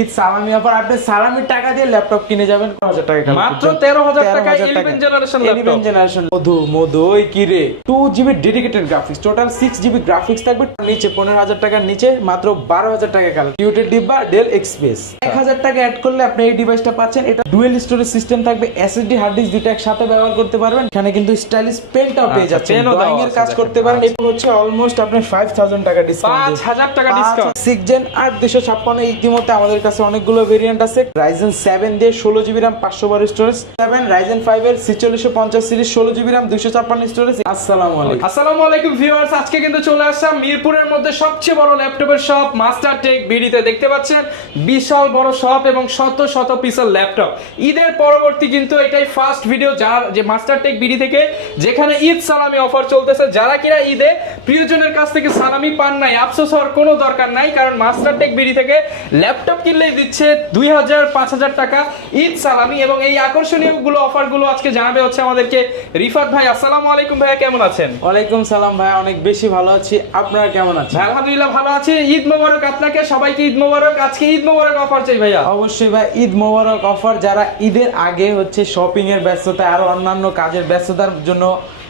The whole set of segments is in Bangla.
ঈদ সালামি অফার, আপনি সালামির টাকা দিয়ে ল্যাপটপ কিনে যাবেন 1000 টাকা, মাত্র 13000 টাকায় 11 জেনারেশন ল্যাপটপ। জেনারেশন মধু ওই কি রে 2GB dedicated graphics, total 6GB graphics থাকবে। নিচে 15000 টাকার নিচে মাত্র 12000 টাকা কাল কিউটেড ডিব্বা ডেল এক্সপ্রেস। 1000 টাকা অ্যাড করলে আপনি এই ডিভাইসটা পাচ্ছেন। এটা ডুয়েল স্টোরেজ সিস্টেম থাকবে, এসএসডি হার্ড ডিস্ক দুটো একসাথে ব্যবহার করতে পারবেন। এখানে কিন্তু স্টাইলিশ পেনটাও পেয়ে যাচ্ছেন, ড্রয়িং এর কাজ করতে পারেন। এটা হচ্ছে অলমোস্ট আপনার 5000 টাকা ডিসকাউন্ট, 5000 টাকা ডিসকাউন্ট। 6 জেন 8256 ইতিমধ্যে আমাদের কাছে অনেকগুলো ভেরিয়েন্ট আছে। Ryzen 7 দিয়ে 16GB RAM 512 স্টোরেজ, 7 Ryzen 5 এর 4650 সিরিজ 16GB RAM 256 স্টোরেজ। আসসালামু আলাইকুম। আসসালামু আলাইকুম ভিউয়ার্স, আজকে কিন্তু চলে আসলাম মিরপুরের মধ্যে সবচেয়ে বড় ল্যাপটপের শপ মাস্টার টেক বিডিতে। দেখতে পাচ্ছেন বিশাল বড় শপ এবং শত শত পিসের ল্যাপটপ। ঈদের পরবর্তী কিন্তু এটাই ফার্স্ট ভিডিও যার যে মাস্টার টেক বিডি থেকে, যেখানে ঈদ সালামি অফার চলতেছে। যারা কিনা ঈদে প্রিয়জনের কাছ থেকে সালামি পান নাই, আফসোস হওয়ার কোনো দরকার নাই, কারণ মাস্টার টেক বিডি থেকে ল্যাপটপ কিনলেই দিচ্ছে 2000-5000 টাকা ঈদ সালামি। এবং এই আকর্ষণীয় গুলো অফারগুলো আজকে জানাবে হচ্ছে আমাদেরকে রিফাত ভাই। আসসালামু আলাইকুম ভাইয়া, কেমন আছেন? ওয়ালাইকুম সালাম ভাই, অনেক বেশি ভালো আছি। আপনারা কেমন আছেন? আলহামদুলিল্লাহ ভালো আছি। ঈদ মোবারক আপনাকে, সবাইকে ঈদ মোবারক। আজকে ঈদ মোবারক অফার চাই ভাইয়া। অবশ্যই ভাই, ঈদ মোবারক অফার। যারা ঈদের আগে হচ্ছে শপিং এর ব্যস্ততা আর অন্যান্য কাজের ব্যস্ততার জন্য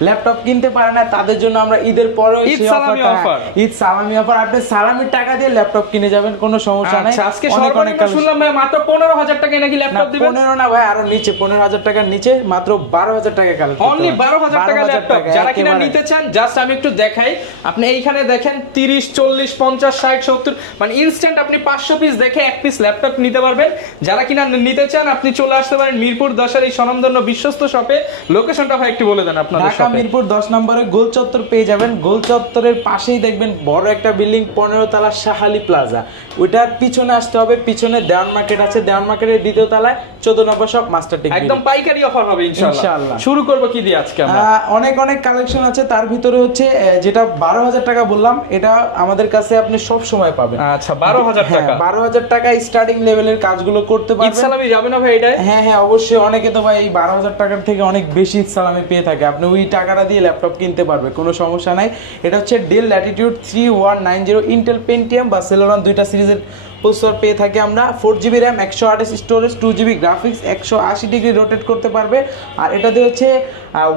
ল্যাপটপ কিনতে পারে না, তাদের জন্য আমরা ঈদের পরে ঈদ সালামি অফার, ঈদ সালামি অফার, আপনি সালামির টাকা দিয়ে ল্যাপটপ কিনে যাবেন, কোনো সমস্যা নাই। আজকে সর্বনিম্ন শুনলাম ভাই মাত্র 15000 টাকায় নাকি ল্যাপটপ দিবেন। 15 না ভাই, আরো নিচে 15000 টাকার নিচে মাত্র 12000 টাকা কালেক্ট করতে অনলি 12000 টাকা ল্যাপটপ। যারা কিনা নিতে চান, জাস্ট আমি একটু দেখাই। আপনি এইখানে দেখেন 30 40 50 60 70, মানে ইনস্ট্যান্ট আপনি 500 পিস দেখে এক পিস ল্যাপটপ নিতে পারবেন। যারা কিনা নিতে চান আপনি চলে আসতে পারেন মিরপুর 10 এর এই স্বনামধন্য বিশ্বস্ত শপে। লোকেশনটা ভাই একটু বলে দেন আপনাদের শপে। ঢাকা মিরপুর 10 নম্বরে গোল চত্বর পেয়ে যাবেন। গোল চত্বরের পাশেই দেখবেন বড় একটা বিল্ডিং 15 তলা শাহালি প্লাজা। ওইটার পিছনে আসতে হবে, পিছনে দেওয়ান মার্কেট আছে, দেওয়ান মার্কেটের দ্বিতীয় তলায় 14 নম্বর শপ মাস্টার টেক। একদম পাইকারি অফার হবে ইনশাআল্লাহ। শুরু করব কি দিয়ে আজকে আমরা? অনেক অনেক কালেকশন আছে, তার ভিতরে হচ্ছে যেটা 12000 টাকা বললাম, এটা আমাদের কাছে আপনি সব সময় পাবেন। আচ্ছা 12000 টাকা, 12000 টাকা স্টার্টিং লেভেলের কাজগুলো করতে পারবেন। ঈদ সালামি যাবে না ভাই এটা? হ্যাঁ অবশ্যই। অনেকে তো ভাই এই 12000 টাকার থেকে অনেক বেশি ঈদ সালামি পেয়ে থাকে, আপনি ওই টাকাটা দিয়ে ল্যাপটপ কিনতে পারবে, কোনো সমস্যা নাই। এটা হচ্ছে ডেল ল্যাটিটিউড 3190 ইন্টেল পেন্টিয়াম বা সেলেরন দুইটা সিরিজের প্রসেসর পেয়ে থাকি আমরা। 4GB RAM 128 storage 2GB graphics, 180 degree rotate করতে পারবে। আর এটাতে হচ্ছে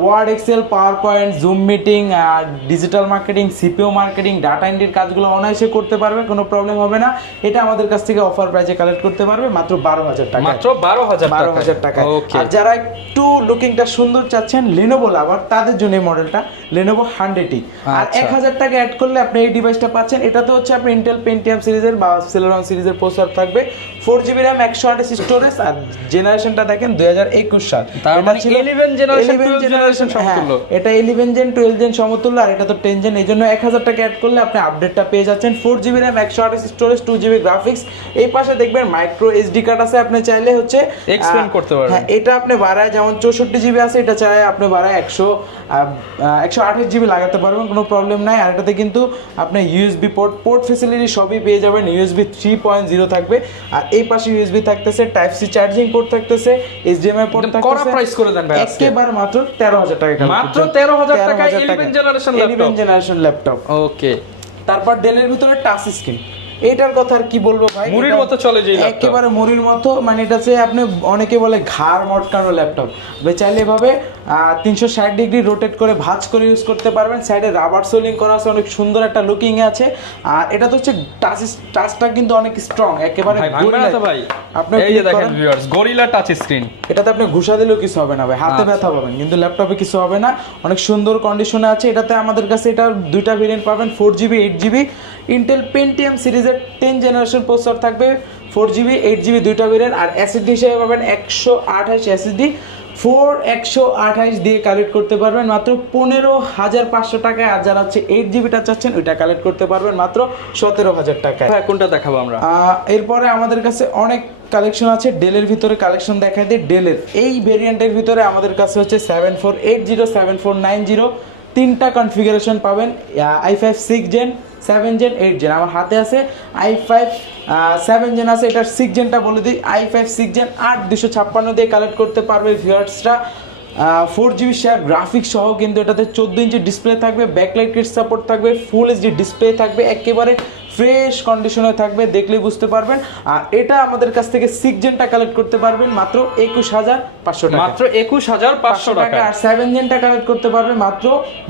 Word, Excel, PowerPoint, Zoom meeting, digital marketing, CPO marketing, data এন্ট্রির কাজগুলো অনায়াসে করতে পারবে, কোনো প্রবলেম হবে না। এটা আমাদের কাছ থেকে অফার প্রাইসে কালেক্ট করতে পারবে মাত্র 12000 টাকা, মাত্র 12000 টাকা। আর যারা একটু লুকিংটা সুন্দর চাচ্ছেন Lenovo লাভার, তাদের জন্য এই মডেলটা Lenovo 100E। আর 1000 টাকা অ্যাড করলে আপনি এই ডিভাইসটা পাচ্ছেন। এটাতে হচ্ছে আপনি ইন্টেল পেন্টিয়াম সিরিজের বা সেলেরন সিরিজের প্রসেসর থাকবে, 4GB RAM 128 স্টোরেজ। আর জেনারেশনটা দেখেন 2021 সাল, এটা ছিল 11 জেনারেশন সমতুল্য। এটা 11 জেন 12 জেন সমতুল্য, আর এটা তো 10 জেন। এইজন্য 1000 টাকা অ্যাড করলে আপনি আপডেটটা পেয়ে যাচ্ছেন। 4GB RAM 128 storage 2GB graphics. এই পাশে দেখবেন মাইক্রো এসডি কার্ড আছে, আপনি চাইলে হচ্ছে এক্সপেন্ড করতে পারবেন। হ্যাঁ, এটা আপনি বাড়ায়, যেমন 64GB আছে, এটা চাইলে আপনি বাড়ায় 128GB লাগাতে পারবেন, কোনো প্রবলেম নাই। আর এটাতে কিন্তু আপনি ইউএসবি পোর্ট ফ্যাসিলিটি সবই পেয়ে যাবেন। ইউএসবি 3.0 থাকবে, আর এই পাশে ইউএসবি থাকতেছে, টাইপ সি চার্জিং পোর্ট থাকতেছে, এইচডিএমআই পোর্ট থাকতেছে। করা প্রাইস করে দেন ভাই আজকে একেবারে মাত্র 13000 টাকা, মাত্র 13000 টাকা 11 জেনারেশন ল্যাপটপ। ওকে, তারপর ডেলের ভিতরে টাচ স্ক্রিন, এইটার কথা আর কি বলবো ভাই, মুড়ির মতো চলে যায়, একেবারে মুড়ির মতো। মানে এটা হচ্ছে আপনি অনেকে বলে ঘাড় মটকানো ল্যাপটপ, চাইলে এভাবে 360 ডিগ্রি রোটেট করে ভাঁজ করে ইউজ করতে পারবেন। সাইডে রাবার সোলিং করা আছে, অনেক সুন্দর একটা লুকিং আছে। আর এটা তো হচ্ছে টাচটা কিন্তু অনেক স্ট্রং, একেবারে আপনি এই যে দেখেন ভিউয়ার্স, গরিলা টাচ স্ক্রিন। এটাতে আপনি ঘুষা দিলেও কিছু হবে না ভাই, হাতে ব্যথা পাবেন, কিন্তু ল্যাপটপে কিছু হবে না, অনেক সুন্দর কন্ডিশনে আছে। এটাতে আমাদের কাছে এটার দুইটা ভেরিয়েন্ট পাবেন, 4GB 8GB ইন্টেল পেন্টিয়াম সিরিজের 10 জেনারেশন প্রসেসর থাকবে, 4GB 8GB দুইটা ভেরিয়েন্ট। আর এসএসডি হিসেবে পাবেন 128 এসএসডি 128 দিয়ে কালেক্ট করতে পারবেন মাত্র 15500 টাকায়। আর যারা হচ্ছে 8GBটা চাচ্ছেন ওইটা কালেক্ট করতে পারবেন মাত্র 17000 টাকায়। হ্যাঁ, কোনটা দেখাবো আমরা? এরপরে আমাদের কাছে অনেক কালেকশন আছে। ডেলের ভিতরে কালেকশন দেখাই দিই। ডেলের এই ভেরিয়েন্টের ভিতরে আমাদের কাছে হচ্ছে 7480, 7490 তিনটা কনফিগারেশন পাবেন। i5 6 gen, 7 gen, 8 gen. আমার হাতে আছে i5 7 জেন আছে, এটার 6 জেনটা বলে দিই। i5 6 জেন 8256 দিয়ে কালেক্ট করতে পারবে ভিউয়ার্সরা। 4GB শেয়ার গ্রাফিক্স সহ কিন্তু এটাতে 14 ইঞ্চি ডিসপ্লে থাকবে, ব্যাকলাইট কিট সাপোর্ট থাকবে, ফুল এইচডি ডিসপ্লে থাকবে, একেবারে ফ্রেশ কন্ডিশনে থাকবে, দেখলেই বুঝতে পারবেন। আর এটা আমাদের কাছ থেকে 6 জেনটা কালেক্ট করতে পারবেন মাত্র 21,500 টাকা, মাত্র 21,500 টাকা। আর 7 জেনটা কালেক্ট করতে পারবেন মাত্র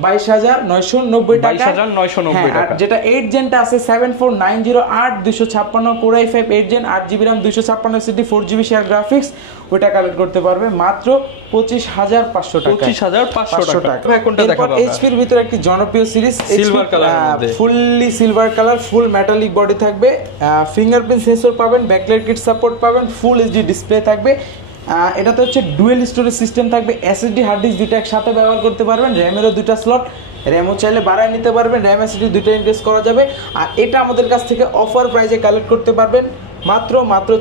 22,990 টাকা, 22,990 টাকা। আর যেটা 8 জেনটা আছে 7490 256 core i5 8 gen 8GB RAM 256 SSD 4GB share graphics, ওটা কালেক্ট করতে পারবে মাত্র 25,500 টাকা। 25,500 টাকা। ভাই কোনটা দেখাবো আমরা? এইচপির ভিতরে একটি জনপ্রিয় সিরিজ সিলভার কালারের মধ্যে, ফুললি সিলভার কালার, ফুল মেটালিক বডি থাকবে, ফিঙ্গারপ্রিন্ট সেন্সর পাবেন, ব্যাকলাইট কিট সাপোর্ট পাবেন, ফুল এইচডি ডিসপ্লে থাকবে। এটাতে হচ্ছে ডুয়েল স্টোরেজ সিস্টেম থাকবে, এসএসডি হার্ড ডিস্ক দুটো একসাথে ব্যবহার করতে পারবেন, র্যামেরও দুটো স্লট, র্যামও চাইলে বাড়ায় নিতে পারবেন, র্যাম এসএসডি দুটো ইনক্রিজ করা যাবে। আর এটা আমাদের কাছ থেকে অফার প্রাইসে কালেক্ট করতে পারবেন মাত্র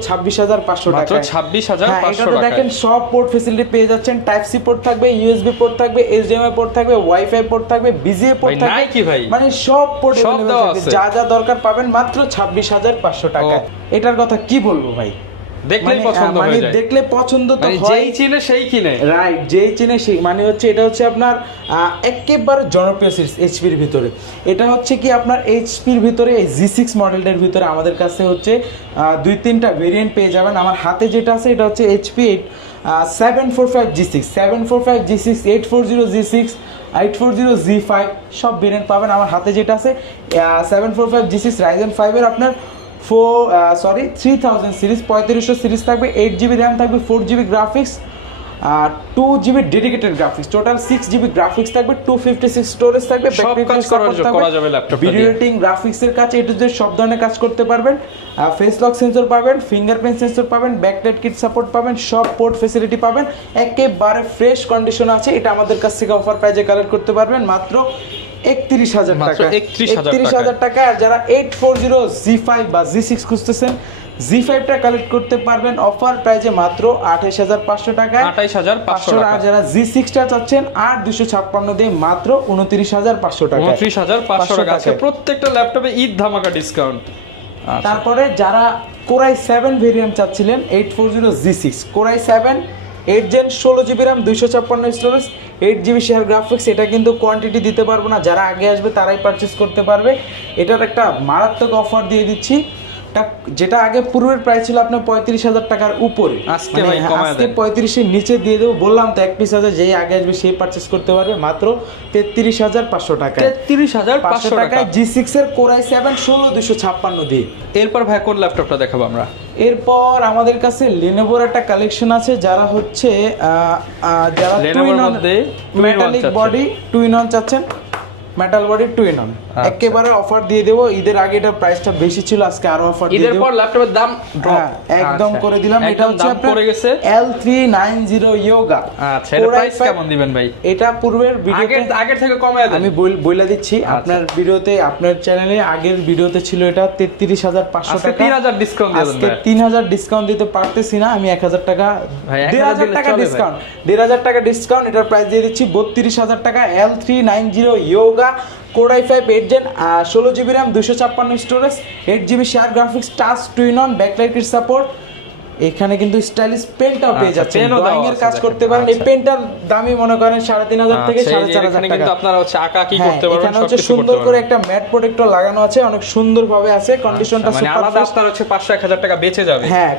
26,500 টাকা। মাত্র 26,500 এটাতে টাকা। দেখেন সব পোর্ট ফ্যাসিলিটি পেয়ে যাচ্ছেন, টাইপ সি পোর্ট থাকবে, ইউএসবি পোর্ট থাকবে, এইচডিএমআই পোর্ট থাকবে, ওয়াইফাই পোর্ট থাকবে, বিজিএ পোর্ট ভাই, থাকবে, নাই কি ভাই? মানে সব পোর্ট সব available দেওয়া থাকবে, আছে। যা যা দরকার পাবেন মাত্র 26,500 টাকা। এটার কথা কি বলবো ভাই, দেখলেই পছন্দ হয়ে যায়, দেখলে পছন্দ তো মানে হয়, যেই চিনে সেই কিনে। রাইট, যেই চিনে সেই, মানে হচ্ছে এটা হচ্ছে আপনার একেবারে জনপ্রিয় সিরিজ এইচপির ভিতরে। এটা হচ্ছে কি আপনার এইচপির ভিতরে এই জি6 মডেলটার ভিতরে আমাদের কাছে হচ্ছে 2-3টা ভেরিয়েন্ট পেয়ে যাবেন। আমার হাতে যেটা আছে এটা হচ্ছে HP 745G6, 745G6, 840G6, 840G5 সব ভেরিয়েন্ট পাবেন। আমার হাতে যেটা আছে 745G6 Ryzen 5 এর আপনার 3000 সিরিজ, 3500 সিরিজ থাকবে, 8GB র্যাম থাকবে, 4GB graphics, 2GB dedicated graphics, total 6GB graphics থাকবে, 256 স্টোরেজ থাকবে, সব কাজ করা যাবে ল্যাপটপে, ভিডিও এডিটিং, গ্রাফিক্সের কাজ, এ টু জেড সব ধরনের কাজ করতে পারবেন। ফেস লক সেন্সর পাবেন, ফিঙ্গারপ্রিন্ট সেন্সর পাবেন, ব্যাকলাইট কিট সাপোর্ট পাবেন, সব পোর্ট ফ্যাসিলিটি পাবেন, একেবারে ফ্রেশ কন্ডিশন আছে। এটা আমাদের কাছ থেকে অফার প্রাইজে কালেক্ট করতে পারবেন মাত্র 31,000 টাকা, 31,000 টাকা। আর যারা 840G5 বা G6 খুঁজতেছেন, G5টা কালেক্ট করতে পারবেন অফার প্রাইজে মাত্র 28,500 টাকা, 28,500 টাকা। আর যারা G6টা চাচ্ছেন 8,256 দিয়ে মাত্র 29,500 টাকা, 29,500 টাকা আছে প্রত্যেকটা ল্যাপটপে ঈদ ধামাকা ডিসকাউন্ট। তারপরে যারা কোরাই 7 ভেরিয়েন্ট চাচ্ছিলেন 840G6, core i 7 8 gen 16GB RAM 256 storage 8GB share graphics, এটা কিন্তু কোয়ান্টিটি দিতে পারবো না, যারা আগে আসবে তারাই পারচেস করতে পারবে। এটার একটা মারাত্মক অফার দিয়ে দিচ্ছি, যেটা আগে পূর্বের প্রাইস ছিল আপনার 35,000 টাকার উপরে, আজকে ভাই কমায় আজকে 35 এর নিচে দিয়ে দেবো, বললাম তো এক পিস আছে, যেই আগে আসবে সেই পারচেস করতে পারবে মাত্র 33,500 টাকা, 33,500 টাকায় G6 এর কোরাই 7 16256 দিয়ে। এরপর ভাই কোন ল্যাপটপটা দেখাবো আমরা? এরপর আমাদের কাছে লেনোভোর একটা কালেকশন আছে, যারা হচ্ছে যারা মেটালিক বডি 2-in-1 চাচ্ছেন, মেটাল বডি 2-in-1 একেবারে অফার দিয়ে দেবো। ঈদের আগে এটা প্রাইসটা বেশি ছিল, আজকে আরো অফার দিয়ে দেব। ঈদের পর ল্যাপটপের দাম ড্রপ একদম করে দিলাম। এটা হচ্ছে আপনার পড়ে গেছে L390 Yoga। আচ্ছা, এর প্রাইস কেমন দিবেন ভাই? এটা পূর্বের ভিডিওতে আগের থেকে কমায় দেন, আমি বইলা দিচ্ছি। আপনার ভিডিওতে, আপনার চ্যানেলে আগের ভিডিওতে ছিল এটা 33,500 টাকা, 3,000 ডিসকাউন্ট দিয়ে দেন। আজকে 3,000 ডিসকাউন্ট দিতে পারতেছি না আমি, 1,000 টাকা, 1,500 টাকা ডিসকাউন্ট, 1,500 টাকা ডিসকাউন্ট, এটার প্রাইস দিয়ে দিচ্ছি 32,000 টাকা। L390 Yoga core i5 8 gen 16GB RAM 256 storage 8GB share graphics, touch 2-in-1, backlight kit support. এখানে কিন্তু স্টাইলিশ পেনটাও পেয়ে যাচ্ছেন, ড্রয়িং এর কাজ করতে পারেন। এই পেনটার দামই মনে করেন 3,500 থেকে 4,500 টাকা, কিন্তু আপনারা হচ্ছে আঁকা কি করতে পারবেন, এখানে হচ্ছে সুন্দর করে একটা ম্যাট প্রোটেক্টর লাগানো আছে, অনেক সুন্দরভাবে আছে, কন্ডিশনটা মানে সুপার আলাদা আপনার হচ্ছে 500-1000 টাকা বেঁচে যাবে। হ্যাঁ,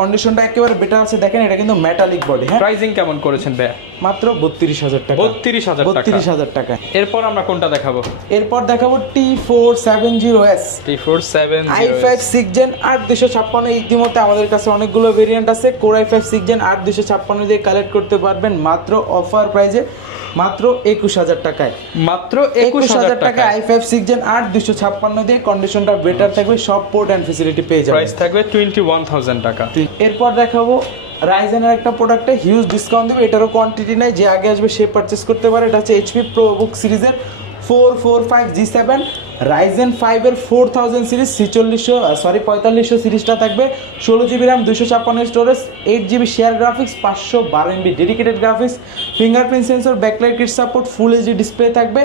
কন্ডিশনটা একেবারে বেটার আছে। দেখেন এটা কিন্তু মেটালিক বডি। হ্যাঁ, প্রাইসিং কেমন করেছেন ভাই? মাত্র 32,000 টাকা, 32,000 টাকা। এরপর আমরা কোনটা দেখাবো? এরপর দেখাবো T470S, T470 i5 6 জেন 8256। ইতিমধ্যে আমাদের কাছে অনেকগুলো ভেরিয়েন্ট আছে। কোর i5 6 জেন 8256 দিয়ে কালেক্ট করতে পারবেন মাত্র অফার প্রাইজে মাত্র 21,000 টাকায়, মাত্র 21,000 টাকা i5 6 জেন 8256 দিয়ে। কন্ডিশনটা বেটার থাকবে, সব পোর্ট এন্ড ফ্যাসিলিটি পেয়ে যাবেন। প্রাইস থাকবে 21,000 টাকা। এরপর দেখাবো রাইজেনের একটা প্রোডাক্টে হিউজ ডিসকাউন্ট দেবে, এটারও কোয়ান্টিটি নাই, যে আগে আসবে সে পারচেস করতে পারে। এটা হচ্ছে HP ProBook সিরিজের 445G7 Ryzen 5 এর 4000 সিরিজ 4500 সিরিজটা থাকবে, 16GB RAM 256 storage 8GB share graphics, 512MB dedicated graphics, fingerprint sensor, backlight kit support, full HD display থাকবে,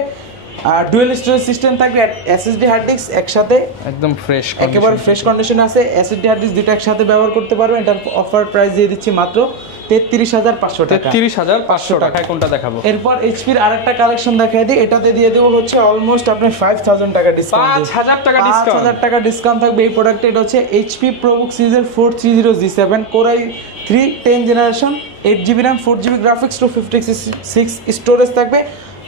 আর ডুয়েল স্টোরেজ সিস্টেম থাকবে, এসএসডি হার্ড ডিস্ক একসাথে একদম ফ্রেশ, একেবারে ফ্রেশ কন্ডিশন আছে। এসএসডি হার্ড ডিস্ক দুটো একসাথে ব্যবহার করতে পারবেন। এটার অফার প্রাইস দিয়ে দিচ্ছি মাত্র 33,500 টাকা। 33,500 টাকায় কোনটা দেখাবো? এরপর এইচপির আরেকটা কালেকশন দেখাই দিই, এটাতে দিয়ে দেবো হচ্ছে অলমোস্ট আপনার 5,000 টাকা ডিসকাউন্ট। 5,000 টাকা ডিসকাউন্ট। 5,000 টাকা ডিসকাউন্ট থাকবে এই প্রোডাক্টে। এটা হচ্ছে এইচপি প্রোবুক সিরিজের 430G7 core i 3 10 generation, 8GB RAM, 4GB graphics, 256 storage থাকবে,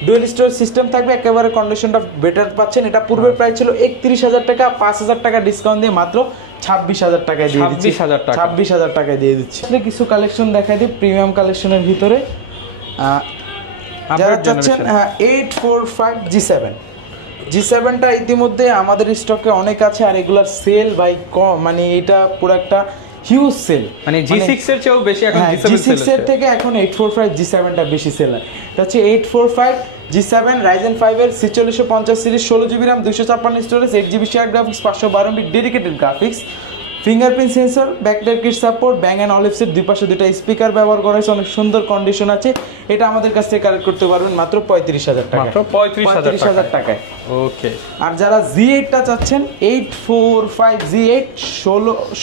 ডুয়েল স্টোরেজ সিস্টেম থাকবে, একেবারে কন্ডিশনটা বেটার পাচ্ছেন। এটা পূর্বের প্রাইস ছিল 31,000 টাকা, 5,000 টাকা ডিসকাউন্ট দিয়ে মাত্র 26,000 টাকায় দিয়ে দিচ্ছি। 26,000 টাকা। 26,000 টাকায় দিয়ে দিচ্ছি। কিছু কালেকশন দেখাই দিই প্রিমিয়াম কালেকশনের ভিতরে। যারা চাচ্ছেন 845G7টা ইতিমধ্যে আমাদের স্টকে অনেক আছে, আর এগুলার সেল ভাই কম, মানে এটা পুরো একটা হিউজ সেল, মানে G6 এর চেয়েও বেশি এখন G6 এর থেকে এখন 845G7টা বেশি সেল হয়। এটা হচ্ছে 845G7 Ryzen 5 এর 4650 series, 16GB RAM, 256 storage, 8GB share graphics, 512MB dedicated graphics, fingerprint sensor, backlight kit support, Bang and অলিভসের দুই পাশে দুটো স্পিকার ব্যবহার করা হয়েছে, অনেক সুন্দর কন্ডিশন আছে। এটা আমাদের কাছ থেকে কালেক্ট করতে পারবেন মাত্র 35,000 টাকা। মাত্র 35,000 টাকায়। ওকে। আর যারা Z8টা চাচ্ছেন 845Z8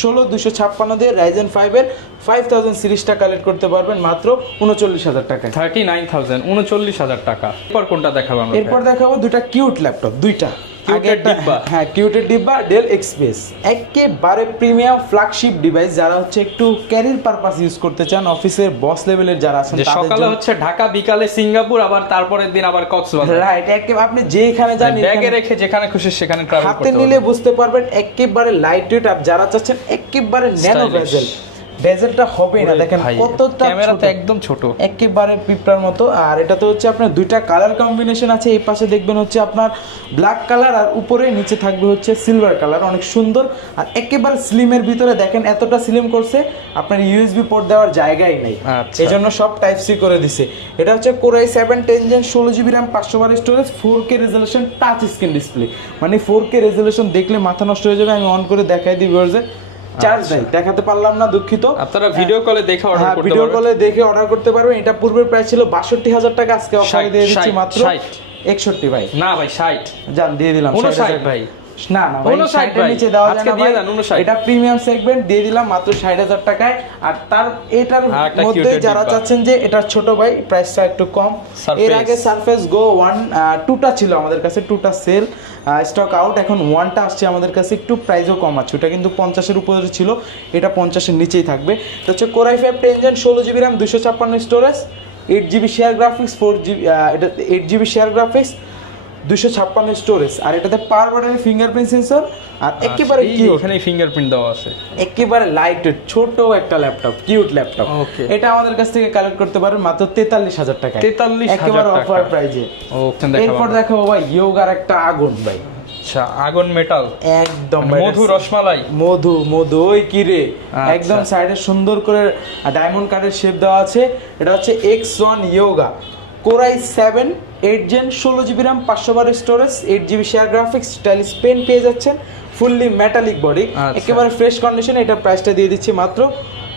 16256 দিয়ে Ryzen 5 এর 5000 সিরিজটা কালেক্ট করতে পারবেন মাত্র 39,000 টাকায়। 39,000 39,000 টাকা। এরপর কোনটা দেখাবো আমরা? এরপর দেখাবো দুইটা কিউট ল্যাপটপ, দুইটা কিউটের ডিব্বা। হ্যাঁ, কিউটের ডিব্বা, ডেল এক্সপ্রেস, একেবারে প্রিমিয়াম ফ্ল্যাগশিপ ডিভাইস। যারা হচ্ছে একটু ক্যারিয়ার পারপাস ইউজ করতে চান, অফিসের বস লেভেলের যারা আছেন, যে সকালে হচ্ছে ঢাকা, বিকালে সিঙ্গাপুর, আবার তারপরের দিন আবার কক্সবাজার, রাইট, একেবারে আপনি যেখানে যান ব্যাগে রেখে যেখানে খুশি সেখানে ট্রাভেল করতে হাতে নিলে বুঝতে পারবেন একেবারে লাইট ওয়েট। আর যারা চাচ্ছেন একেবারে ন্যানো ভেজেল, বেজেলটা হবে না, দেখেন কতটা ক্যামেরাতে একদম ছোট, একেবারে পিঁপড়ার মতো। আর এটাতে হচ্ছে আপনার দুইটা কালার কম্বিনেশন আছে, এই পাশে দেখবেন হচ্ছে আপনার ব্ল্যাক কালার, আর উপরে নিচে থাকবে হচ্ছে সিলভার কালার, অনেক সুন্দর। আর একেবারে স্লিমের ভিতরে দেখেন এতটা স্লিম করছে, আপনার ইউএসবি পোর্ট দেওয়ার জায়গাই নেই, এই জন্য সব টাইপ সি করে দিছে। এটা হচ্ছে core i 7 10 gen, 16GB RAM, 512 storage, 4K resolution, touch screen display, মানে 4K রেজোলিউশন দেখলে মাথা নষ্ট হয়ে যাবে। আমি অন করে দেখাই দিই ভিউয়ার্সে, চার্জ নাই, দেখাতে পারলাম না, দুঃখিত। আপনারা ভিডিও কলে দেখে অর্ডার করতে পারবেন, ভিডিও কলে দেখে অর্ডার করতে পারবেন। এটা পূর্বের প্রাইস ছিল 62,000 টাকা, আজকে অফারে দিয়ে দিচ্ছি মাত্র 61 ভাই। না ভাই 60 জান দিয়ে দিলাম 59 ভাই। না না ভাই, 60 এর নিচে দেওয়া যায় না ভাই, এটা প্রিমিয়াম সেগমেন্ট, দিয়ে দিলাম মাত্র 60,000 টাকায়। আর তার এটার মধ্যে যারা চাচ্ছেন যে এটা ছোট ভাই, প্রাইসটা একটু কম, এর আগে সারফেস গো 2টা ছিল আমাদের কাছে, 2টা সেল স্টক আউট, এখন 1টা আসছে আমাদের কাছে, একটু প্রাইসও কম আছে। ওটা কিন্তু 50-এর উপরে ছিল, এটা 50-এর নিচেই থাকবে। এটা হচ্ছে core i 5 10 gen, 16GB RAM, 256 storage, 8GB share graphics, 4GB এটা 8GB শেয়ার গ্রাফিক্স, 256 স্টোরেজ। আর এটাতে পাওয়ার বাটনের ফিঙ্গারপ্রিন্ট সেন্সর, আর একেবারে কিউট, এখানে ফিঙ্গারপ্রিন্ট দেওয়া আছে, একেবারে লাইট ছোট একটা ল্যাপটপ, কিউট ল্যাপটপ। এটা আমাদের কাছ থেকে কালেক্ট করতে পারবেন মাত্র 43,000 টাকা, 43,000 একেবারে অফার প্রাইজে। এরপর দেখাবো ভাই ইয়োগার একটা আগুন ভাই, আচ্ছা আগুন মেটাল, একদম মধু রসমালাই, মধু ওই কি রে, একদম সাইডে সুন্দর করে ডায়মন্ড কার্ডের শেপ দেওয়া আছে। এটা হচ্ছে X1 yoga core i 7 8 gen, 16GB RAM, 512 storage, 8GB share graphics, stylish pen পেয়ে যাচ্ছেন, ফুললি মেটালিক বডি, একেবারে ফ্রেশ কন্ডিশনে। এটা প্রাইসটা দিয়ে দিচ্ছি মাত্র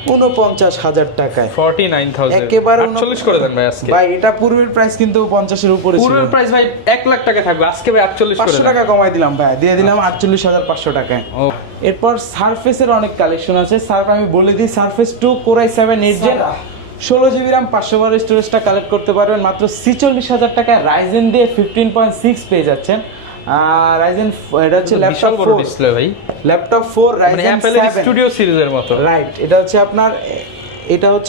49,000 টাকায়, 49,000, একেবারে 48 করে দেন ভাই আজকে। ভাই এটা পূর্বের প্রাইস কিন্তু 50-এর উপরে ছিল, পূর্বের প্রাইস ভাই 1 লাখ টাকা থাকবে, আজকে ভাই 48 করে 500 টাকা কমাই দিলাম ভাই, দিয়ে দিলাম 48,500 টাকায়। এরপর সারফেসের অনেক কালেকশন আছে, সার্ফ আমি বলে দিই, Surface 2 Core i 7 8 gen, 16GB RAM, 512 স্টোরেজটা কালেক্ট করতে পারবেন মাত্র 46,000 টাকায়। রাইজেন দিয়ে 15.6 পেয়ে যাচ্ছেন। রাইজেন এটা হচ্ছে ল্যাপটপ 4 ডিসপ্লে ভাই, ল্যাপটপ 4 রাইজেন 7 স্টুডিও সিরিজের মতো, রাইট। এটা হচ্ছে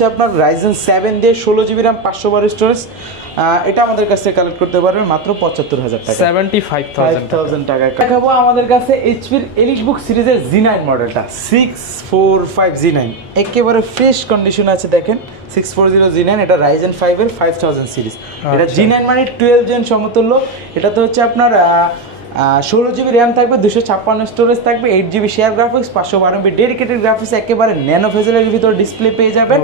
আপনার রাইজেন 7 দিয়ে 16GB RAM, 512 স্টোরেজ, এটা আমাদের কাছে কালেক্ট করতে পারবেন মাত্র 75,000 টাকা, 75,000 টাকা। দেখাবো আমাদের কাছে এইচপির এলিটবুক সিরিজের Z9 মডেলটা 645Z9, একেবারে ফ্রেশ কন্ডিশন আছে, দেখেন 640Z9, এটা রাইজেন 5 এর 5000 সিরিজ। এটা Z9 মানে 12 জেন সমতুল্য। এটাতে হচ্ছে আপনার 16GB RAM থাকবে, 256 স্টোরেজ থাকবে, 8GB share graphics, 512MB dedicated graphics, একেবারে ন্যানো ভেজেলের ভিতর ডিসপ্লে পেয়ে যাবেন।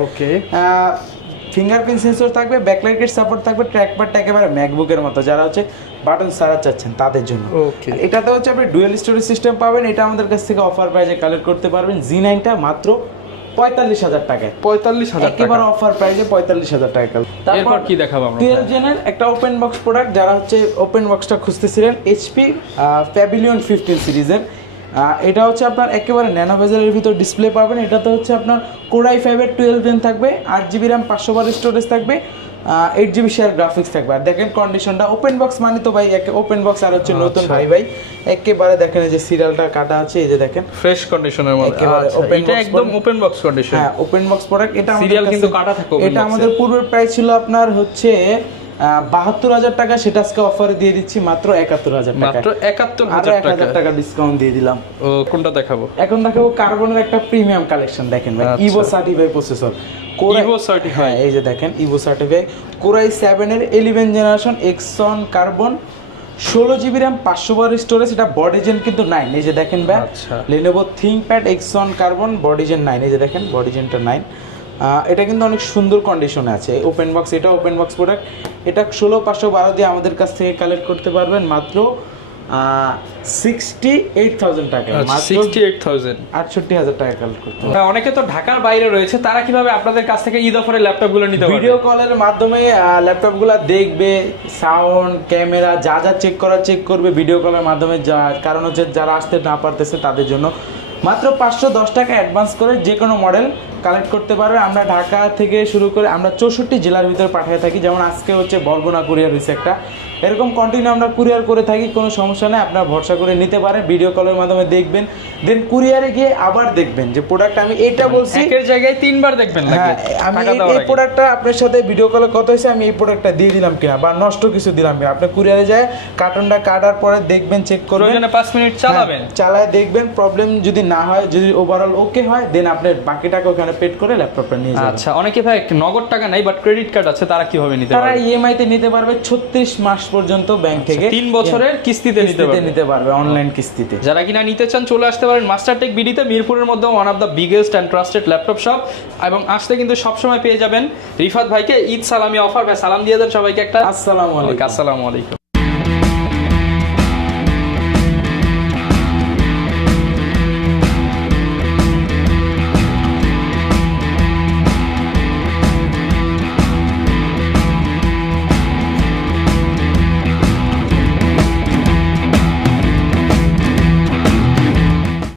ফিঙ্গারপ্রিন্ট সেন্সর থাকবে, ব্যাকলাইট কিট সাপোর্ট থাকবে, ট্র্যাকপ্যাডটা একেবারে ম্যাকবুকের মতো, যারা হচ্ছে বাটন সারা চাচ্ছেন তাদের জন্য। এটাতে হচ্ছে আপনি ডুয়েল স্টোরেজ সিস্টেম পাবেন। এটা আমাদের কাছ থেকে অফার প্রাইসে কালেক্ট করতে পারবেন Z9টা মাত্র 45,000 টাকায়, 45,000 টাকা, একেবারে অফার প্রাইসে 45,000 টাকা। এরপর কি দেখাবো আমরা? 12 জেনের একটা ওপেন বক্স প্রোডাক্ট, যারা হচ্ছে ওপেন বক্সটা খুঁজতেছিলেন, HP প্যাভিলিয়ন 15 সিরিজের এটা হচ্ছে আপনার একেবারে ন্যানো ভেজেলের ভিতর ডিসপ্লে পাবেন। এটাতে হচ্ছে আপনার Core i5-এর 12 জেন থাকবে, 8GB র্যাম, 512 স্টোরেজ থাকবে, 8GB শেয়ার গ্রাফিক্স থাকবে। আর দেখেন কন্ডিশনটা ওপেন বক্স মানে তো ভাই ওপেন বক্স আর হচ্ছে নতুন ভাই একেবারে দেখেন এই যে সিরিয়ালটা কাটা আছে, এই যে দেখেন ফ্রেশ কন্ডিশনের মধ্যে। এটা একদম ওপেন বক্স কন্ডিশন। হ্যাঁ ওপেন বক্স প্রোডাক্ট। এটা সিরিয়াল কিন্তু কাটা থাকে। এটা আমাদের পূর্বের প্রাইস ছিল আপনার হচ্ছে 72,000 টাকা, সেটা আজকে অফারে দিয়ে দিচ্ছি মাত্র 71,000 টাকা। মাত্র 71,000 টাকা। 1,000 টাকা ডিসকাউন্ট দিয়ে দিলাম। ও কোনটা দেখাবো? এখন দেখাবো কার্বনের একটা প্রিমিয়াম কালেকশন। দেখেন ভাই evo certified processor, evo certified. হ্যাঁ এই যে দেখেন ইভো সার্টিফাইড Core i7-এর 11 generation Exon carbon, 16GB RAM, 512 storage. এটা বডি জেন কিন্তু 9। এই যে দেখেন ভাই Lenovo ThinkPad Exon carbon body gen 9। এই যে দেখেন বডি জেনটা 9। এটা কিন্তু অনেক সুন্দর কন্ডিশনে আছে। ওপেন বক্স, এটা ওপেন বক্স প্রোডাক্ট। এটা 16,512 দিয়ে আমাদের কাছ থেকে কালেক্ট করতে পারবেন মাত্র 68,000 টাকা। 68,000, 68,000 টাকা কালেক্ট করতে পারবেন। অনেকে তো ঢাকার বাইরে রয়েছে, তারা কিভাবে আপনাদের কাছ থেকে ঈদ অফারে ল্যাপটপগুলো নিতে পারবে? ভিডিও কলের মাধ্যমে ল্যাপটপগুলো দেখবে, সাউন্ড ক্যামেরা যা যা চেক করা চেক করবে ভিডিও কলের মাধ্যমে। কারণ হচ্ছে যারা আসতে না পারতেছে তাদের জন্য মাত্র 510 টাকা অ্যাডভান্স করে যে কোনো মডেল কালেক্ট করতে পারবে। আমরা ঢাকা থেকে শুরু করে আমরা 64 জেলার ভিতরে পাঠিয়ে থাকি। যেমন আজকে হচ্ছে বরগুনা কুরিয়ার হয়েছে একটা, এরকম কন্টিনিউ আমরা কুরিয়ার করে থাকি, কোনো সমস্যা নেই। আপনারা ভরসা করে নিতে পারেন, ভিডিও কলের মাধ্যমে দেখবেন, দেন কুরিয়ারে গিয়ে আবার দেখবেন যে প্রোডাক্ট আমি এটা বলছি একের জায়গায় তিনবার দেখবেন। হ্যাঁ আমি এই প্রোডাক্টটা আপনার সাথে ভিডিও কলে কত হয়েছে, আমি এই প্রোডাক্টটা দিয়ে দিলাম কিনা বা নষ্ট কিছু দিলাম কিনা, আপনি কুরিয়ারে যায় কার্টনটা কাটার পরে দেখবেন, চেক করবেন, প্রয়োজনে 5 মিনিট চালাবেন, চালায় দেখবেন। প্রবলেম যদি না হয়, যদি ওভারঅল ওকে হয়, দেন আপনি বাকি টাকা ওখানে পেড করে ল্যাপটপটা নিয়ে যাবেন। আচ্ছা, অনেকে ভাই নগদ টাকা নাই বাট ক্রেডিট কার্ড আছে, তারা কিভাবে নিতে পারবে? তারা ইএমআই তে নিতে পারবে 36 মাস পর্যন্ত ব্যাংক থেকে, 3 বছরের কিস্তিতে নিতে পারবে অনলাইন কিস্তিতে। যারা কিনা নিতে চান চলে আসতে পারেন মাস্টারটেক বিডিতে, মিরপুরের মধ্যে one of the biggest and trusted laptop shop. এবং আসতে কিন্তু সবসময় পেয়ে যাবেন রিফাত ভাইকে ঈদ সালামি অফার। ভাই সালাম দিয়ে দেন সবাইকে একটা। আসসালামু আলাইকুম। আসসালামু আলাইকুম।